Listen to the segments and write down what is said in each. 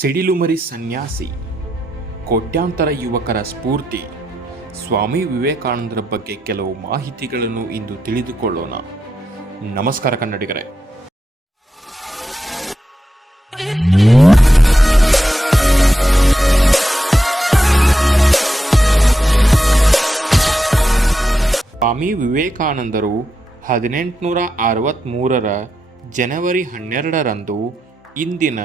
ಸಿಡಿಲುಮರಿ ಸನ್ಯಾಸಿ, ಕೋಟ್ಯಾಂತರ ಯುವಕರ ಸ್ಫೂರ್ತಿ, ಸ್ವಾಮಿ ವಿವೇಕಾನಂದರ ಬಗ್ಗೆ ಕೆಲವು ಮಾಹಿತಿಗಳನ್ನು ಇಂದು ತಿಳಿದುಕೊಳ್ಳೋಣ. ನಮಸ್ಕಾರ ಕನ್ನಡಿಗರೇ. ಸ್ವಾಮಿ ವಿವೇಕಾನಂದರು ಹದಿನೆಂಟುನೂರ ಅರವತ್ತ್ಮೂರರ ಜನವರಿ ಹನ್ನೆರಡರಂದು ಇಂದಿನ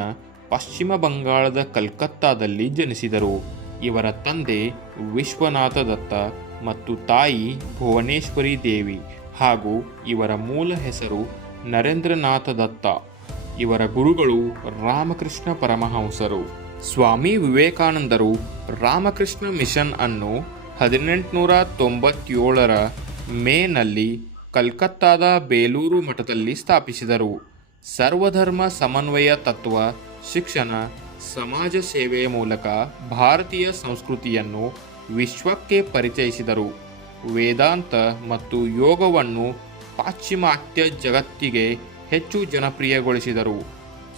ಪಶ್ಚಿಮ ಬಂಗಾಳದ ಕಲ್ಕತ್ತಾದಲ್ಲಿ ಜನಿಸಿದರು. ಇವರ ತಂದೆ ವಿಶ್ವನಾಥ ದತ್ತ ಮತ್ತು ತಾಯಿ ಭುವನೇಶ್ವರಿ ದೇವಿ ಹಾಗೂ ಇವರ ಮೂಲ ಹೆಸರು ನರೇಂದ್ರನಾಥ ದತ್ತ ಇವರ ಗುರುಗಳು ರಾಮಕೃಷ್ಣ ಪರಮಹಂಸರು. ಸ್ವಾಮಿ ವಿವೇಕಾನಂದರು ರಾಮಕೃಷ್ಣ ಮಿಷನ್ ಅನ್ನು ಹದಿನೆಂಟುನೂರ ತೊಂಬತ್ತೇಳರ ಮೇನಲ್ಲಿ ಕಲ್ಕತ್ತಾದ ಬೇಲೂರು ಮಠದಲ್ಲಿ ಸ್ಥಾಪಿಸಿದರು. ಸರ್ವಧರ್ಮ ಸಮನ್ವಯ ತತ್ವ ಶಿಕ್ಷಣ, ಸಮಾಜ ಸೇವೆಯ ಮೂಲಕ ಭಾರತೀಯ ಸಂಸ್ಕೃತಿಯನ್ನು ವಿಶ್ವಕ್ಕೆ ಪರಿಚಯಿಸಿದರು. ವೇದಾಂತ ಮತ್ತು ಯೋಗವನ್ನು ಪಾಶ್ಚಿಮಾತ್ಯ ಜಗತ್ತಿಗೆ ಹೆಚ್ಚು ಜನಪ್ರಿಯಗೊಳಿಸಿದರು.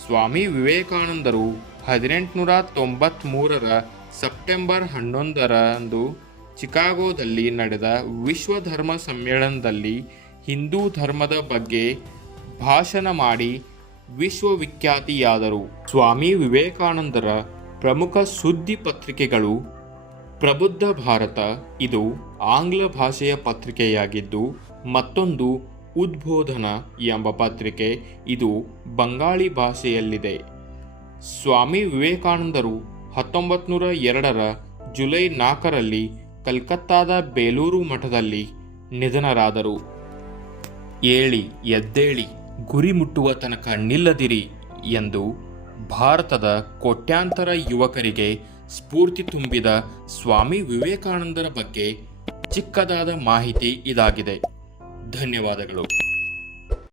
ಸ್ವಾಮಿ ವಿವೇಕಾನಂದರು ಹದಿನೆಂಟುನೂರ ತೊಂಬತ್ತ್ಮೂರರ ಸೆಪ್ಟೆಂಬರ್ ಹನ್ನೊಂದರಂದು ಚಿಕಾಗೋದಲ್ಲಿ ನಡೆದ ವಿಶ್ವ ಧರ್ಮ ಸಮ್ಮೇಳನದಲ್ಲಿ ಹಿಂದೂ ಧರ್ಮದ ಬಗ್ಗೆ ಭಾಷಣ ಮಾಡಿ ವಿಶ್ವವಿಖ್ಯಾತಿಯಾದರು. ಸ್ವಾಮಿ ವಿವೇಕಾನಂದರ ಪ್ರಮುಖ ಸುದ್ದಿ ಪತ್ರಿಕೆಗಳು ಪ್ರಬುದ್ಧ ಭಾರತ, ಇದು ಆಂಗ್ಲ ಭಾಷೆಯ ಪತ್ರಿಕೆಯಾಗಿದ್ದು, ಮತ್ತೊಂದು ಉದ್ಬೋಧನ ಎಂಬ ಪತ್ರಿಕೆ ಇದು ಬಂಗಾಳಿ ಭಾಷೆಯಲ್ಲಿದೆ. ಸ್ವಾಮಿ ವಿವೇಕಾನಂದರು ಹತ್ತೊಂಬತ್ತು ನೂರ ಎರಡರ ಜುಲೈ ನಾಲ್ಕರಲ್ಲಿ ಕಲ್ಕತ್ತಾದ ಬೇಲೂರು ಮಠದಲ್ಲಿ ನಿಧನರಾದರು. ಏಳಿ, ಎದ್ದೇಳಿ. ಗುರಿ ಮುಟ್ಟುವ ತನಕ ನಿಲ್ಲದಿರಿ ಎಂದು ಭಾರತದ ಕೋಟ್ಯಾಂತರ ಯುವಕರಿಗೆ ಸ್ಫೂರ್ತಿ ತುಂಬಿದ ಸ್ವಾಮಿ ವಿವೇಕಾನಂದರ ಬಗ್ಗೆ ಚಿಕ್ಕದಾದ ಮಾಹಿತಿ ಇದಾಗಿದೆ. ಧನ್ಯವಾದಗಳು.